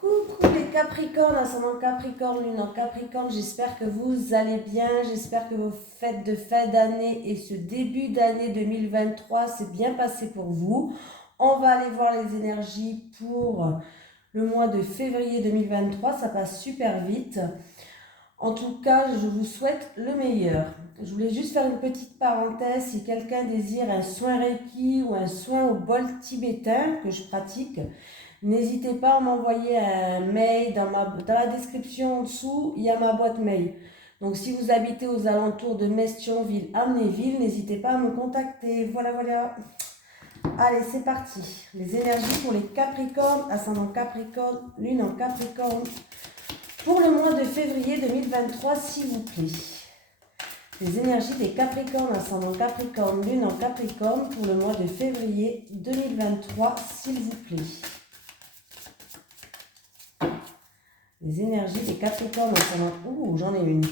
Coucou les Capricornes, ascendant Capricorne, lune en Capricorne, j'espère que vous allez bien, j'espère que vos fêtes de fin d'année et ce début d'année 2023 s'est bien passé pour vous. On va aller voir les énergies pour le mois de février 2023, ça passe super vite. En tout cas, je vous souhaite le meilleur. Je voulais juste faire une petite parenthèse, si quelqu'un désire un soin Reiki ou un soin au bol tibétain que je pratique, n'hésitez pas à m'envoyer un mail dans la description en dessous, il y a ma boîte mail. Donc si vous habitez aux alentours de Metz, Thionville, Amnéville, n'hésitez pas à me contacter. Voilà, voilà. Allez, c'est parti. Les énergies pour les Capricornes, ascendant Capricorne, lune en Capricorne, pour le mois de février 2023, s'il vous plaît. Les énergies des Capricornes, ascendant Capricorne, lune en Capricorne, pour le mois de février 2023, s'il vous plaît. Les énergies des Capricornes, j'en ai une.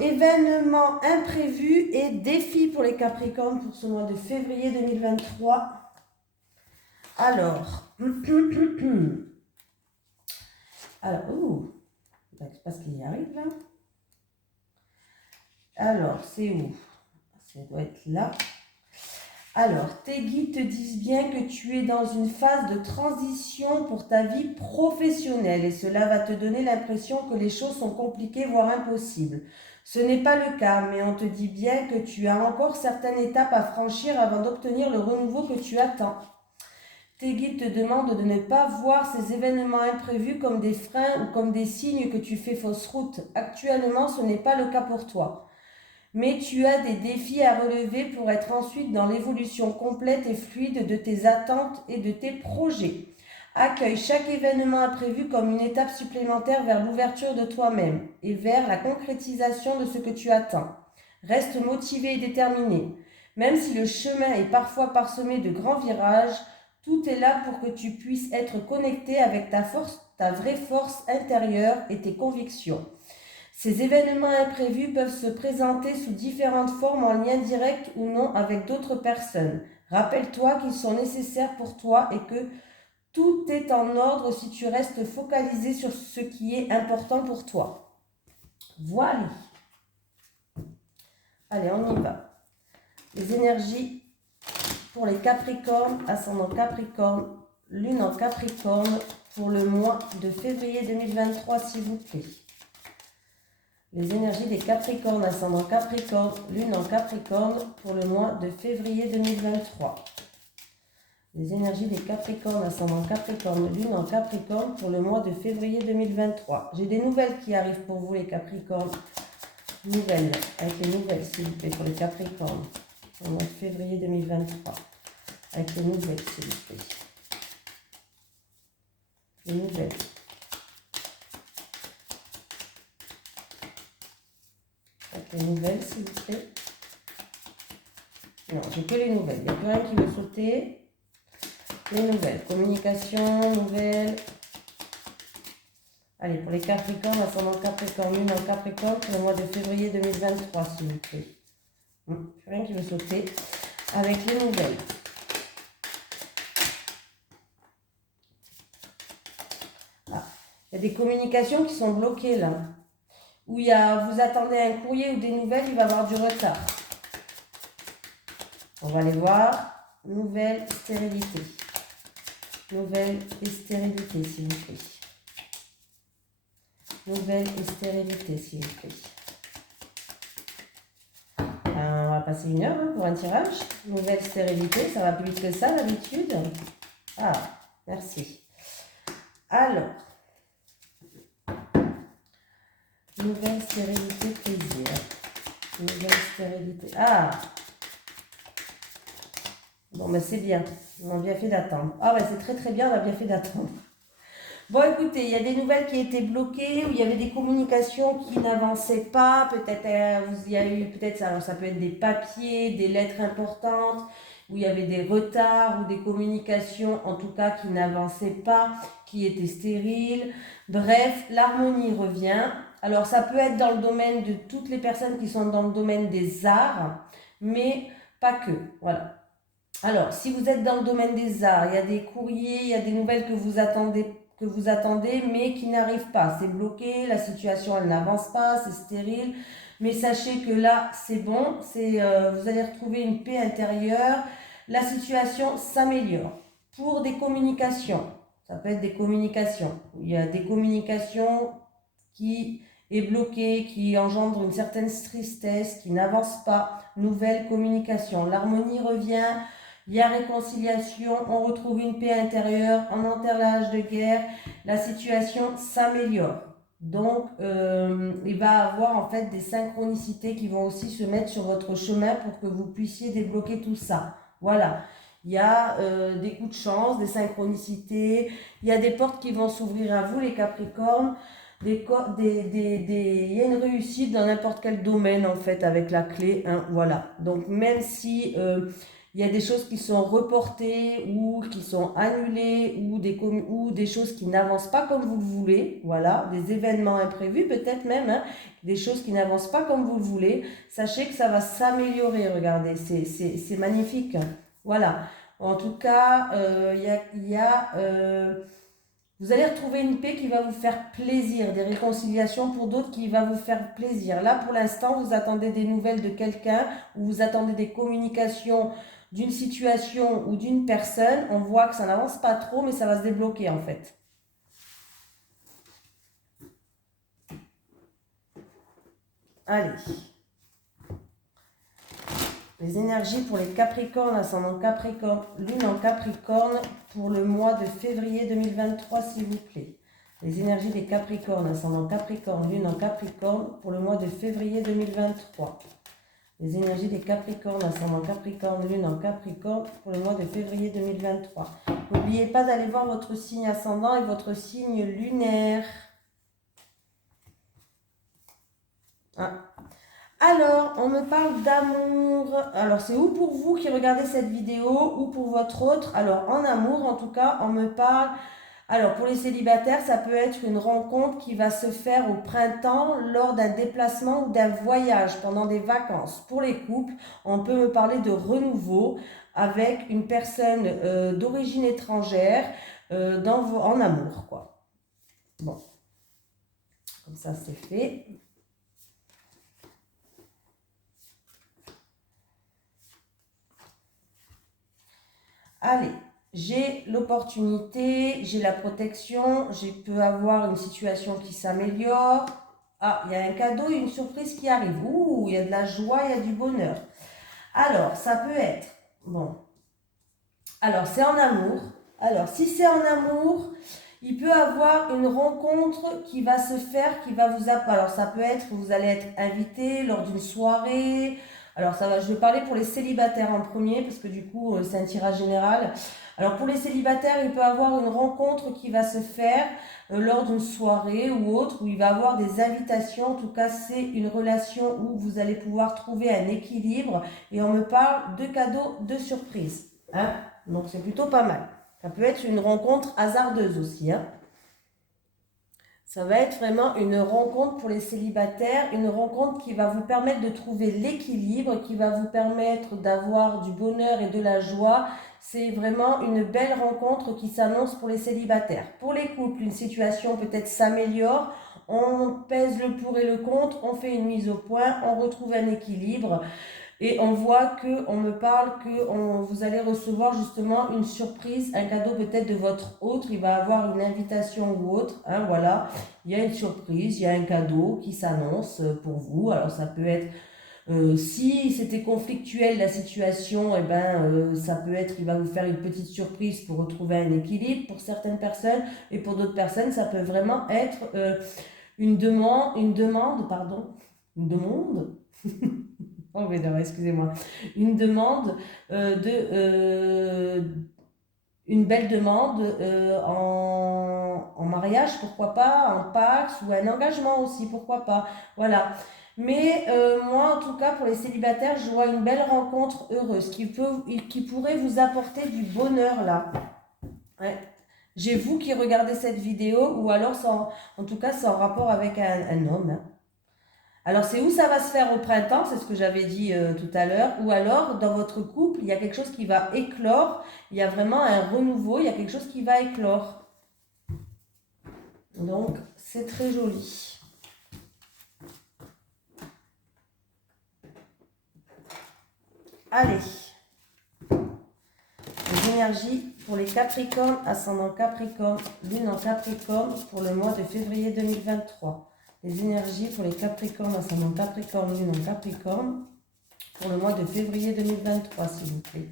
Événements imprévus et défis pour les Capricornes pour ce mois de février 2023. Alors, je ne sais pas ce qui y arrive là. Alors, c'est où? Ça doit être là. Alors, tes guides te disent bien que tu es dans une phase de transition pour ta vie professionnelle et cela va te donner l'impression que les choses sont compliquées, voire impossibles. Ce n'est pas le cas, mais on te dit bien que tu as encore certaines étapes à franchir avant d'obtenir le renouveau que tu attends. Tes guides te demandent de ne pas voir ces événements imprévus comme des freins ou comme des signes que tu fais fausse route. Actuellement, ce n'est pas le cas pour toi. Mais tu as des défis à relever pour être ensuite dans l'évolution complète et fluide de tes attentes et de tes projets. Accueille chaque événement imprévu comme une étape supplémentaire vers l'ouverture de toi-même et vers la concrétisation de ce que tu attends. Reste motivé et déterminé. Même si le chemin est parfois parsemé de grands virages, tout est là pour que tu puisses être connecté avec ta force, ta vraie force intérieure et tes convictions. Ces événements imprévus peuvent se présenter sous différentes formes en lien direct ou non avec d'autres personnes. Rappelle-toi qu'ils sont nécessaires pour toi et que tout est en ordre si tu restes focalisé sur ce qui est important pour toi. Voilà. Allez, on y va. Les énergies pour les Capricornes, ascendant Capricorne, lune en Capricorne, pour le mois de février 2023, s'il vous plaît. Les énergies des Capricornes, ascendant Capricorne, lune en Capricorne, pour le mois de février 2023. Les énergies des Capricornes, ascendant Capricorne, lune en Capricorne, pour le mois de février 2023. J'ai des nouvelles qui arrivent pour vous les Capricornes. Nouvelles, avec les nouvelles s'il vous plaît, pour les Capricornes. Au mois de février 2023. Avec les nouvelles s'il vous plaît. Les nouvelles. Les nouvelles, s'il vous plaît. Non, j'ai que les nouvelles. Il n'y a plus rien qui veut sauter. Les nouvelles. Communication, nouvelles. Allez, pour les Capricornes, ascendant Capricorne, lune en Capricorne, pour le mois de février 2023, s'il vous plaît. Plus rien qui veut sauter. Avec les nouvelles. Ah, il y a des communications qui sont bloquées là. Où vous attendez un courrier ou des nouvelles, il va y avoir du retard. On va aller voir. Nouvelle stérilité. Nouvelle et stérilité, s'il vous plaît. Nouvelle et stérilité, s'il vous plaît. On va passer 1 heure pour un tirage. Nouvelle stérilité, ça va plus vite que ça d'habitude. Ah, merci. Alors. Nouvelle stérilité, plaisir. Nouvelle stérilité. Ah! Bon, ben c'est bien. On a bien fait d'attendre. Ah, ben c'est très très bien, on a bien fait d'attendre. Bon, écoutez, il y a des nouvelles qui étaient bloquées, où il y avait des communications qui n'avançaient pas. Peut-être, il y a eu, peut-être, ça peut être des papiers, des lettres importantes, où il y avait des retards ou des communications, en tout cas, qui n'avançaient pas, qui étaient stériles. Bref, l'harmonie revient. Alors, ça peut être dans le domaine de toutes les personnes qui sont dans le domaine des arts, mais pas que. Voilà. Alors, si vous êtes dans le domaine des arts, il y a des courriers, il y a des nouvelles que vous attendez que vous attendez, mais qui n'arrive pas. C'est bloqué, la situation, elle n'avance pas, c'est stérile. Mais sachez que là, c'est bon, vous allez retrouver une paix intérieure. La situation s'améliore. Pour des communications, ça peut être des communications. Il y a des communications qui est bloquée, qui engendre une certaine tristesse, qui n'avance pas. Nouvelle communication. L'harmonie revient. Il y a réconciliation, on retrouve une paix intérieure, on enterre l'âge de guerre, la situation s'améliore. Donc, il va y avoir en fait des synchronicités qui vont aussi se mettre sur votre chemin pour que vous puissiez débloquer tout ça. Voilà. Il y a des coups de chance, des synchronicités, il y a des portes qui vont s'ouvrir à vous, les Capricornes. Il y a une réussite dans n'importe quel domaine en fait avec la clé, hein, voilà. Donc même si il y a des choses qui sont reportées ou qui sont annulées ou des choses qui n'avancent pas comme vous le voulez, voilà, des événements imprévus peut-être même, hein, des choses qui n'avancent pas comme vous le voulez, sachez que ça va s'améliorer, regardez, c'est magnifique, voilà. En tout cas, vous allez retrouver une paix qui va vous faire plaisir, des réconciliations pour d'autres qui va vous faire plaisir. Là, pour l'instant, vous attendez des nouvelles de quelqu'un ou vous attendez des communications d'une situation ou d'une personne. On voit que ça n'avance pas trop, mais ça va se débloquer en fait. Allez. Les énergies pour les Capricornes, ascendant Capricorne, lune en Capricorne pour le mois de février 2023, s'il vous plaît. Les énergies des Capricornes, ascendant Capricorne, lune en Capricorne pour le mois de février 2023. Les énergies des Capricornes, ascendant Capricorne, lune en Capricorne pour le mois de février 2023. N'oubliez pas d'aller voir votre signe ascendant et votre signe lunaire. Ah. Alors, on me parle d'amour. Alors, c'est ou pour vous qui regardez cette vidéo ou pour votre autre. Alors, en amour, en tout cas, on me parle... Alors, pour les célibataires, ça peut être une rencontre qui va se faire au printemps lors d'un déplacement ou d'un voyage pendant des vacances. Pour les couples, on peut me parler de renouveau avec une personne d'origine étrangère en amour, quoi. Bon, comme ça, c'est fait. Allez, j'ai l'opportunité, j'ai la protection, je peux avoir une situation qui s'améliore. Ah, il y a un cadeau et une surprise qui arrive. Ouh, il y a de la joie, il y a du bonheur. Alors, ça peut être, bon, alors c'est en amour. Alors, si c'est en amour, il peut avoir une rencontre qui va se faire, qui va vous appeler. Alors, ça peut être, vous allez être invité lors d'une soirée. Alors, je vais parler pour les célibataires en premier, parce que du coup, c'est un tirage général. Alors, pour les célibataires, il peut avoir une rencontre qui va se faire lors d'une soirée ou autre, où il va avoir des invitations. En tout cas, c'est une relation où vous allez pouvoir trouver un équilibre. Et on me parle de cadeaux, de surprises. Hein? Donc, c'est plutôt pas mal. Ça peut être une rencontre hasardeuse aussi, hein. Ça va être vraiment une rencontre pour les célibataires, une rencontre qui va vous permettre de trouver l'équilibre, qui va vous permettre d'avoir du bonheur et de la joie. C'est vraiment une belle rencontre qui s'annonce pour les célibataires. Pour les couples, une situation peut-être s'améliore, on pèse le pour et le contre, on fait une mise au point, on retrouve un équilibre. Et on voit on me parle que vous allez recevoir justement une surprise, un cadeau peut-être de votre autre, il va avoir une invitation ou autre, hein, voilà. Il y a une surprise, il y a un cadeau qui s'annonce pour vous. Alors ça peut être, si c'était conflictuel la situation, eh ben, ça peut être, il va vous faire une petite surprise pour retrouver un équilibre pour certaines personnes. Et pour d'autres personnes, ça peut vraiment être une demande. Oh, mais non, excusez-moi. Une demande une belle demande en mariage, pourquoi pas, en Pax ou un engagement aussi, pourquoi pas. Voilà. Mais moi, en tout cas, pour les célibataires, je vois une belle rencontre heureuse qui pourrait vous apporter du bonheur là. Ouais. J'ai vous qui regardez cette vidéo ou alors, en tout cas, c'est en rapport avec un homme. Hein. Alors, c'est où ça va se faire au printemps, c'est ce que j'avais dit tout à l'heure, ou alors dans votre couple, il y a quelque chose qui va éclore, il y a vraiment un renouveau, il y a quelque chose qui va éclore. Donc, c'est très joli. Allez. Les énergies pour les Capricornes, ascendant Capricorne, lune en Capricorne pour le mois de février 2023. Les énergies pour les Capricornes, ascendant Capricorne, lune en Capricorne pour le mois de février 2023, s'il vous plaît.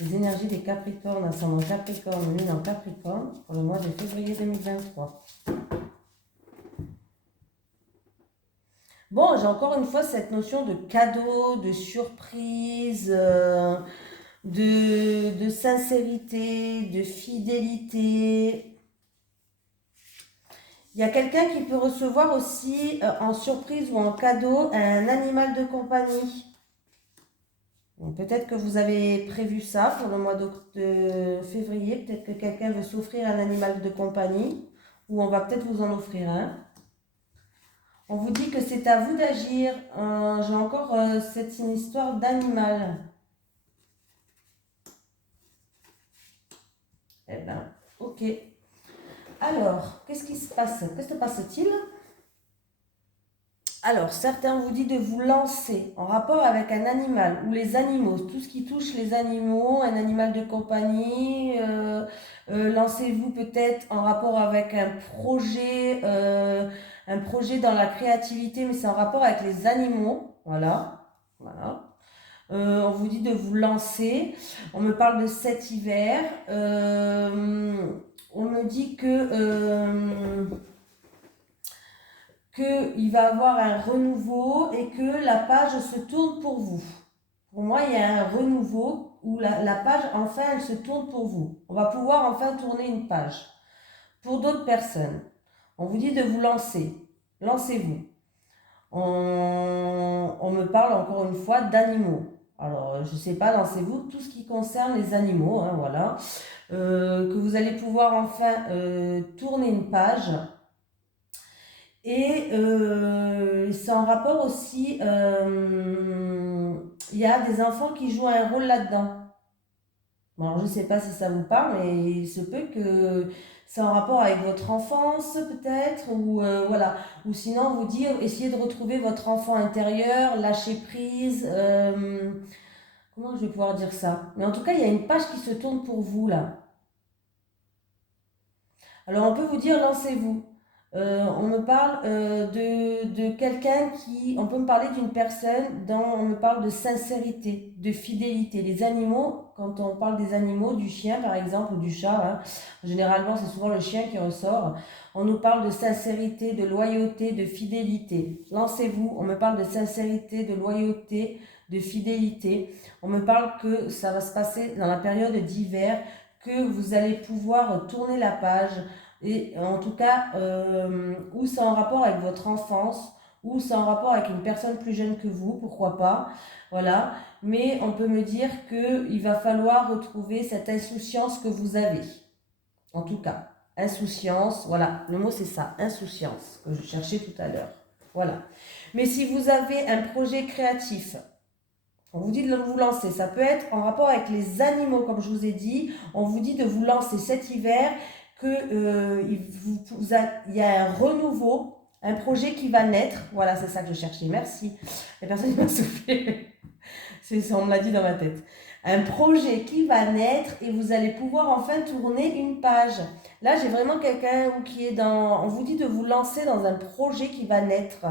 Les énergies des Capricornes, ascendant Capricorne, lune en Capricorne pour le mois de février 2023. Bon, j'ai encore une fois cette notion de cadeau, de surprise, de sincérité, de fidélité. Il y a quelqu'un qui peut recevoir aussi en surprise ou en cadeau un animal de compagnie. Peut-être que vous avez prévu ça pour le mois de février. Peut-être que quelqu'un veut s'offrir un animal de compagnie ou on va peut-être vous en offrir un. On vous dit que c'est à vous d'agir. J'ai encore cette histoire d'animal. Eh bien, ok. Alors, qu'est-ce qui se passe? Que se passe-t-il? Alors, certains vous disent de vous lancer en rapport avec un animal ou les animaux, tout ce qui touche les animaux, un animal de compagnie. Lancez-vous peut-être en rapport avec un projet dans la créativité, mais c'est en rapport avec les animaux. Voilà. On vous dit de vous lancer. On me parle de cet hiver. On me dit qu'il va avoir un renouveau et que la page se tourne pour vous. Pour moi, il y a un renouveau où la page, enfin, elle se tourne pour vous. On va pouvoir enfin tourner une page. Pour d'autres personnes, on vous dit de vous lancer. Lancez-vous. On me parle encore une fois d'animaux. Alors, je ne sais pas, lancez-vous tout ce qui concerne les animaux, hein, voilà. Que vous allez pouvoir enfin tourner une page. Et c'est en rapport aussi, il y a des enfants qui jouent un rôle là-dedans. Bon, alors je ne sais pas si ça vous parle, mais il se peut que c'est en rapport avec votre enfance peut-être, ou voilà. Ou sinon vous dire, essayez de retrouver votre enfant intérieur, lâcher prise. Comment je vais pouvoir dire ça? Mais en tout cas, il y a une page qui se tourne pour vous là. Alors on peut vous dire, lancez-vous. On me parle de quelqu'un qui, on peut me parler d'une personne dont on me parle de sincérité, de fidélité. Les animaux, quand on parle des animaux, du chien par exemple ou du chat, hein, généralement c'est souvent le chien qui ressort, on nous parle de sincérité, de loyauté, de fidélité. Lancez-vous, on me parle de sincérité, de loyauté, de fidélité. On me parle que ça va se passer dans la période d'hiver, que vous allez pouvoir tourner la page et en tout cas, ou c'est en rapport avec votre enfance, ou c'est en rapport avec une personne plus jeune que vous, pourquoi pas, voilà. Mais on peut me dire qu'il va falloir retrouver cette insouciance que vous avez. En tout cas, insouciance, voilà, le mot c'est ça, insouciance, que je cherchais tout à l'heure. Voilà. Mais si vous avez un projet créatif, on vous dit de vous lancer. Ça peut être en rapport avec les animaux, comme je vous ai dit. On vous dit de vous lancer cet hiver, qu'il y a un renouveau, un projet qui va naître. Voilà, c'est ça que je cherchais. Merci. La personne m'a soufflé. On me l'a dit dans ma tête. Un projet qui va naître et vous allez pouvoir enfin tourner une page. Là, j'ai vraiment quelqu'un qui est dans... On vous dit de vous lancer dans un projet qui va naître.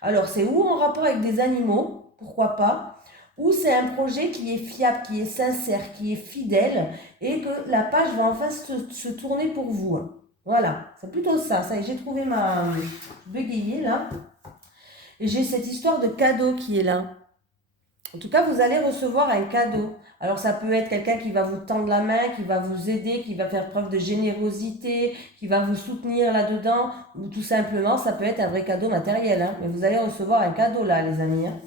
Alors, c'est ou en rapport avec des animaux, pourquoi pas, ou c'est un projet qui est fiable, qui est sincère, qui est fidèle et que la page va enfin se tourner pour vous. Voilà, c'est plutôt ça. Ça y est, j'ai trouvé ma bégayée là. Et j'ai cette histoire de cadeau qui est là. En tout cas, vous allez recevoir un cadeau. Alors, ça peut être quelqu'un qui va vous tendre la main, qui va vous aider, qui va faire preuve de générosité, qui va vous soutenir là-dedans, ou tout simplement, ça peut être un vrai cadeau matériel. Hein. Mais vous allez recevoir un cadeau là, les amis. Hein.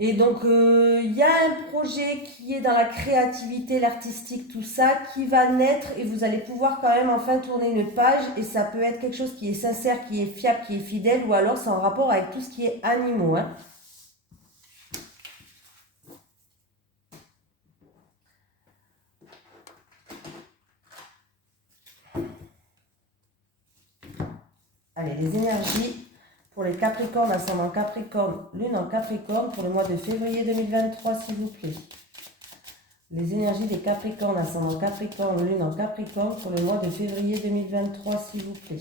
Et donc, il y a un projet qui est dans la créativité, l'artistique, tout ça, qui va naître et vous allez pouvoir quand même enfin tourner une page et ça peut être quelque chose qui est sincère, qui est fiable, qui est fidèle ou alors c'est en rapport avec tout ce qui est animaux. Hein. Allez, les énergies pour les Capricornes, ascendant Capricorne, lune en Capricorne pour le mois de février 2023, s'il vous plaît. Les énergies des Capricornes, ascendant Capricorne, lune en Capricorne pour le mois de février 2023, s'il vous plaît.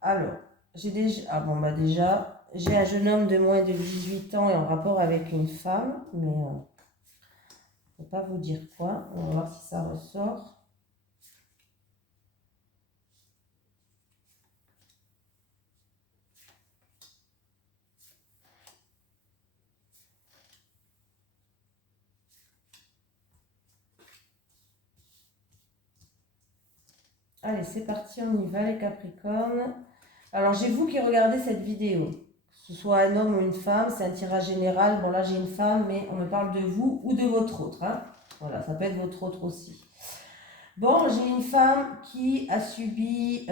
Alors, j'ai déjà, j'ai un jeune homme de moins de 18 ans et en rapport avec une femme, mais je ne peux pas vous dire quoi. On va voir si ça ressort. Allez, c'est parti, on y va les Capricornes. Alors, j'ai vous qui regardez cette vidéo. Que ce soit un homme ou une femme, c'est un tirage général. Bon, là, j'ai une femme, mais on me parle de vous ou de votre autre. Hein. Voilà, ça peut être votre autre aussi. Bon, j'ai une femme qui a subi...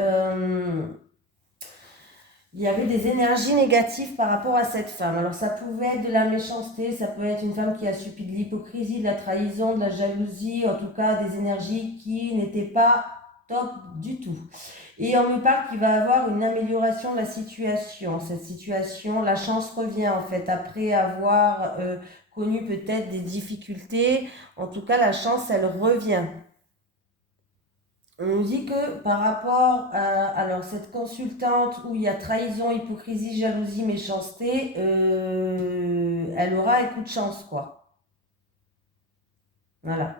il y avait des énergies négatives par rapport à cette femme. Alors, ça pouvait être de la méchanceté, ça peut être une femme qui a subi de l'hypocrisie, de la trahison, de la jalousie, en tout cas des énergies qui n'étaient pas top du tout. Et on me parle qu'il va avoir une amélioration de la situation. Cette situation, la chance revient en fait, après avoir connu peut-être des difficultés. En tout cas, la chance, elle revient. On nous dit que par rapport à alors, cette consultante où il y a trahison, hypocrisie, jalousie, méchanceté, elle aura un coup de chance, quoi. Voilà.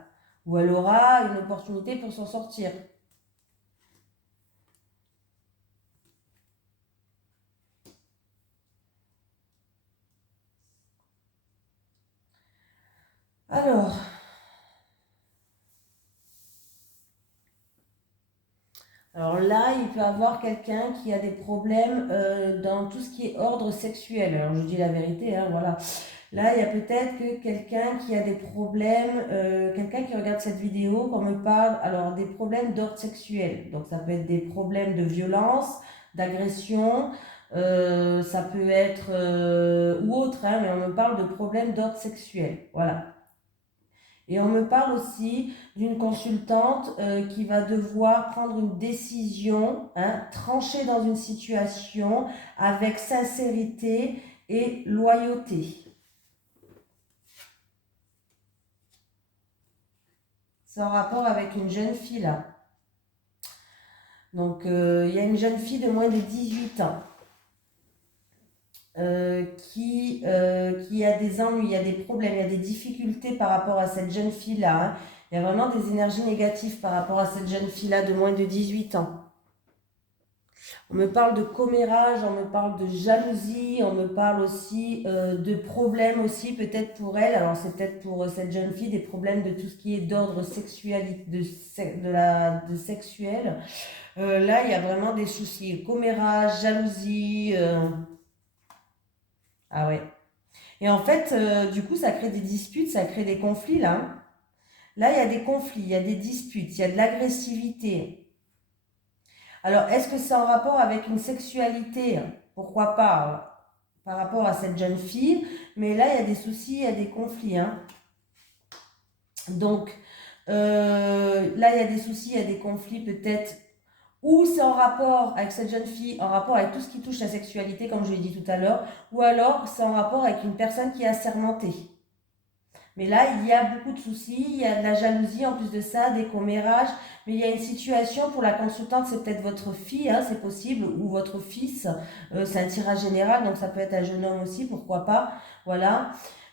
Ou elle aura une opportunité pour s'en sortir. Alors là, il peut avoir quelqu'un qui a des problèmes dans tout ce qui est ordre sexuel. Alors je dis la vérité, hein, voilà. Là, il y a peut-être que quelqu'un qui a des problèmes, quelqu'un qui regarde cette vidéo, qu'on me parle, alors des problèmes d'ordre sexuel. Donc ça peut être des problèmes de violence, d'agression, ça peut être, ou autre, hein, mais on me parle de problèmes d'ordre sexuel. Voilà. Et on me parle aussi d'une consultante qui va devoir prendre une décision, hein, trancher dans une situation avec sincérité et loyauté. C'est en rapport avec une jeune fille là. Donc il y a une jeune fille de moins de 18 ans qui a des ennuis, il y a des problèmes, il y a des difficultés par rapport à cette jeune fille-là. Hein. Il y a vraiment des énergies négatives par rapport à cette jeune fille-là de moins de 18 ans. On me parle de commérage, on me parle de jalousie, on me parle aussi de problèmes aussi peut-être pour elle. Alors c'est peut-être pour cette jeune fille des problèmes de tout ce qui est d'ordre sexuel, de sexuel. Là, il y a vraiment des soucis. Commérage, jalousie... Ah ouais. Et en fait, du coup, ça crée des disputes, ça crée des conflits là. Hein. Là, il y a des conflits, il y a des disputes, il y a de l'agressivité. Alors, est-ce que c'est en rapport avec une sexualité? Pourquoi pas, par rapport à cette jeune fille. Mais là, il y a des soucis, il y a des conflits. Hein. Donc, là, il y a des soucis, il y a des conflits peut-être. Ou c'est en rapport avec cette jeune fille, en rapport avec tout ce qui touche la sexualité, comme je l'ai dit tout à l'heure. Ou alors, c'est en rapport avec une personne qui est assermentée. Mais là, il y a beaucoup de soucis, il y a de la jalousie en plus de ça, des commérages. Mais il y a une situation pour la consultante, c'est peut-être votre fille, hein, c'est possible, ou votre fils. C'est un tirage général, donc ça peut être un jeune homme aussi, pourquoi pas. Voilà.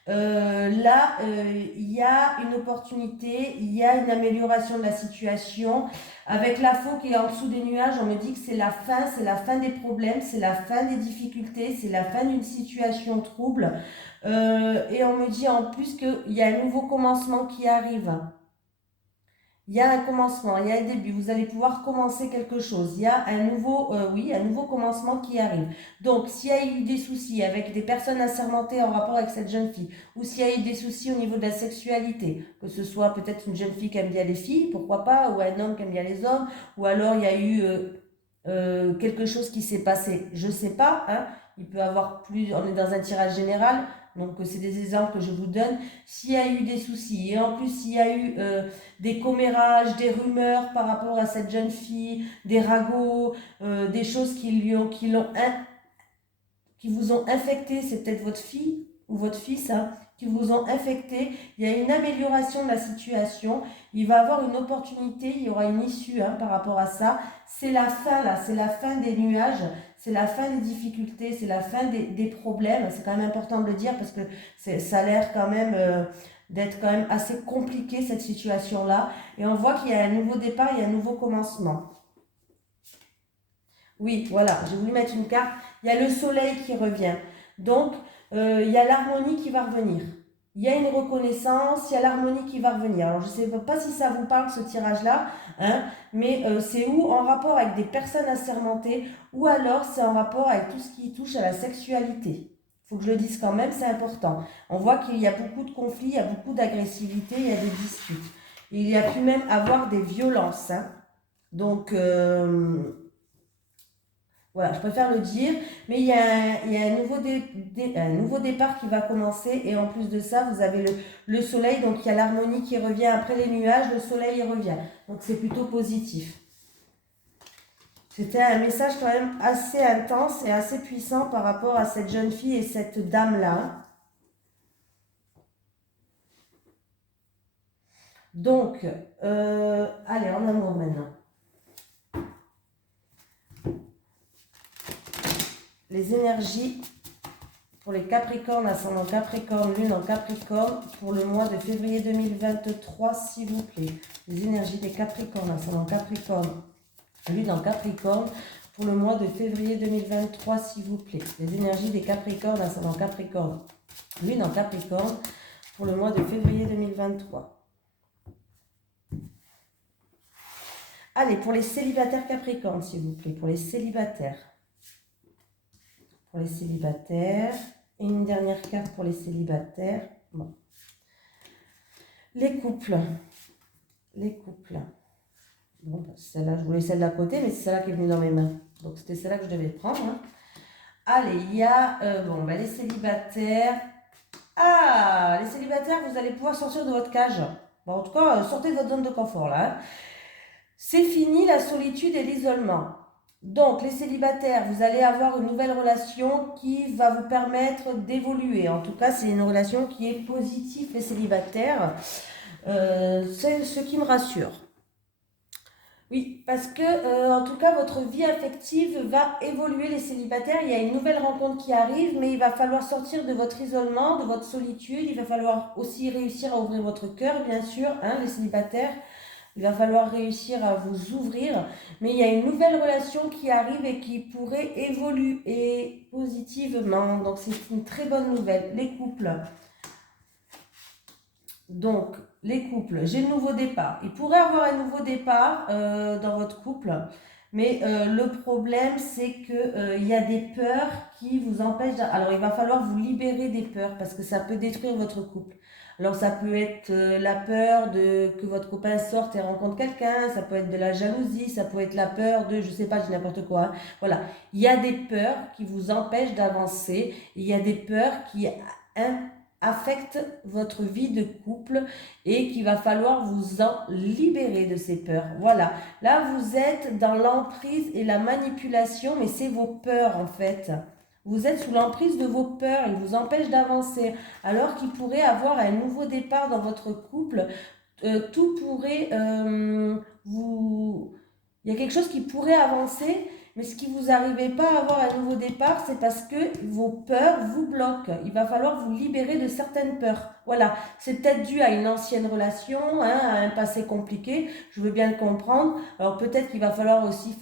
Là, il y a une opportunité, il y a une amélioration de la situation. Avec la faux qui est en dessous des nuages, on me dit que c'est la fin des problèmes, c'est la fin des difficultés, c'est la fin d'une situation trouble. Et on me dit en plus qu'il y a un nouveau commencement qui arrive. Il y a un commencement, il y a un début, vous allez pouvoir commencer quelque chose. Il y a un nouveau commencement qui arrive. Donc, s'il y a eu des soucis avec des personnes assermentées en rapport avec cette jeune fille, ou s'il y a eu des soucis au niveau de la sexualité, que ce soit peut-être une jeune fille qui aime bien les filles, pourquoi pas, ou un homme qui aime bien les hommes, ou alors il y a eu quelque chose qui s'est passé, je sais pas, hein, il peut avoir plus, on est dans un tirage général, Donc, c'est des exemples que je vous donne. S'il y a eu des soucis, et en plus, s'il y a eu des commérages, des rumeurs par rapport à cette jeune fille, des ragots, des choses qui vous ont infecté, c'est peut-être votre fille ou votre fils, hein, qui vous ont infecté, il y a une amélioration de la situation, il va avoir une opportunité, il y aura une issue hein, par rapport à ça. C'est la fin là, c'est la fin des nuages, c'est la fin des difficultés, c'est la fin des problèmes. C'est quand même important de le dire parce que ça a l'air quand même d'être quand même assez compliqué cette situation-là. Et on voit qu'il y a un nouveau départ, il y a un nouveau commencement. Oui, voilà, j'ai voulu mettre une carte. Il y a le soleil qui revient. Donc, il y a l'harmonie qui va revenir. Il y a une reconnaissance, il y a l'harmonie qui va revenir. Alors, je ne sais pas si ça vous parle, ce tirage-là, hein, mais c'est ou en rapport avec des personnes assermentées, ou alors c'est en rapport avec tout ce qui touche à la sexualité. Il faut que je le dise quand même, c'est important. On voit qu'il y a beaucoup de conflits, il y a beaucoup d'agressivité, il y a des disputes. Il y a pu même avoir des violences. Hein. Donc, voilà, je préfère le dire, mais il y a un nouveau départ qui va commencer et en plus de ça, vous avez le soleil, donc il y a l'harmonie qui revient après les nuages, le soleil revient. Donc c'est plutôt positif. C'était un message quand même assez intense et assez puissant par rapport à cette jeune fille et cette dame-là. Donc, allez, en amour maintenant. Les énergies pour les Capricornes, ascendant Capricorne, lune en Capricorne, pour le mois de février 2023, s'il vous plaît. Les énergies des Capricornes, ascendant Capricorne, lune en Capricorne, pour le mois de février 2023, s'il vous plaît. Les énergies des Capricornes, ascendant Capricorne, lune en Capricorne, pour le mois de février 2023. Allez, pour les célibataires Capricornes, s'il vous plaît, pour les célibataires. Pour les célibataires. Et une dernière carte pour les célibataires. Bon. Les couples. Les couples. Bon, celle-là, je voulais celle d'à côté, mais c'est celle-là qui est venue dans mes mains. Donc, c'était celle-là que je devais prendre. Hein. Allez, il y a les célibataires. Ah, les célibataires, vous allez pouvoir sortir de votre cage. Bon, en tout cas, sortez de votre zone de confort, là. Hein. C'est fini la solitude et l'isolement. Donc, les célibataires, vous allez avoir une nouvelle relation qui va vous permettre d'évoluer. En tout cas, c'est une relation qui est positive, les célibataires. C'est ce qui me rassure. Oui, parce que, en tout cas, votre vie affective va évoluer, les célibataires. Il y a une nouvelle rencontre qui arrive, mais il va falloir sortir de votre isolement, de votre solitude. Il va falloir aussi réussir à ouvrir votre cœur, bien sûr, hein, les célibataires. Il va falloir réussir à vous ouvrir. Mais il y a une nouvelle relation qui arrive et qui pourrait évoluer positivement. Donc, c'est une très bonne nouvelle. Les couples. Donc, les couples. J'ai le nouveau départ. Il pourrait y avoir un nouveau départ dans votre couple. Mais le problème, c'est qu'il y a des peurs qui vous empêchent. Alors, il va falloir vous libérer des peurs parce que ça peut détruire votre couple. Alors, ça peut être la peur que votre copain sorte et rencontre quelqu'un. Ça peut être de la jalousie. Ça peut être la peur de, je sais pas, je dis n'importe quoi. Hein. Voilà. Il y a des peurs qui vous empêchent d'avancer. Il y a des peurs qui affectent votre vie de couple et qu'il va falloir vous en libérer de ces peurs. Voilà. Là, vous êtes dans l'emprise et la manipulation, mais c'est vos peurs en fait. Vous êtes sous l'emprise de vos peurs, ils vous empêchent d'avancer. Alors qu'il pourrait avoir un nouveau départ dans votre couple, tout pourrait il y a quelque chose qui pourrait avancer, mais ce qui vous n'arrivez pas à avoir un nouveau départ, c'est parce que vos peurs vous bloquent. Il va falloir vous libérer de certaines peurs. Voilà, c'est peut-être dû à une ancienne relation, hein, à un passé compliqué, je veux bien le comprendre. Alors peut-être qu'il va falloir aussi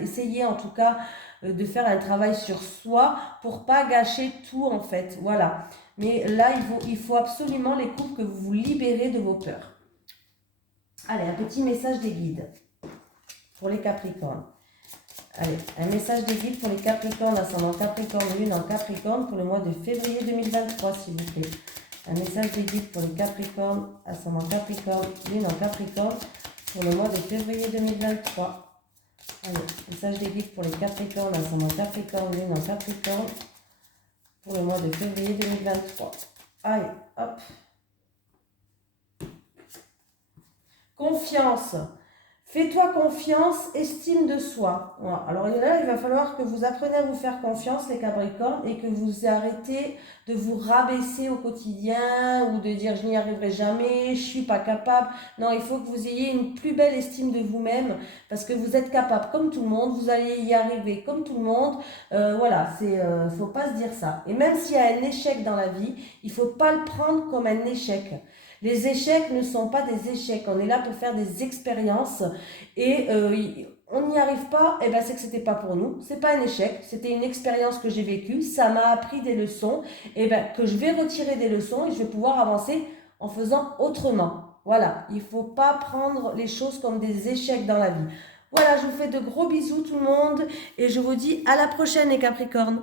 essayer en tout cas de faire un travail sur soi pour pas gâcher tout en fait. Voilà, mais là il faut absolument les couples que vous vous libérez de vos peurs. Allez, un petit message des guides pour les Capricornes. Allez, un message des guides pour les Capricornes, ascendant Capricorne, lune en Capricorne, pour le mois de février 2023, s'il vous plaît. Un message des guides pour les Capricornes, ascendant Capricorne, lune en Capricorne, pour le mois de février 2023. Allez, message des guides pour les Capricornes, ascendant Capricorne, lune en Capricorne, pour le mois de février 2023. Allez, hop. Confiance. Fais-toi confiance, estime de soi. Voilà. Alors là, il va falloir que vous appreniez à vous faire confiance, les Capricornes, et que vous arrêtez de vous rabaisser au quotidien ou de dire je n'y arriverai jamais, je suis pas capable. Non, il faut que vous ayez une plus belle estime de vous-même parce que vous êtes capable comme tout le monde, vous allez y arriver comme tout le monde. Voilà, faut pas se dire ça. Et même s'il y a un échec dans la vie, il faut pas le prendre comme un échec. Les échecs ne sont pas des échecs, on est là pour faire des expériences et on n'y arrive pas, et ben c'est que c'était pas pour nous, c'est pas un échec, c'était une expérience que j'ai vécue, ça m'a appris des leçons, et ben que je vais retirer des leçons et je vais pouvoir avancer en faisant autrement. Voilà, il faut pas prendre les choses comme des échecs dans la vie. Voilà, je vous fais de gros bisous tout le monde et je vous dis à la prochaine les Capricornes.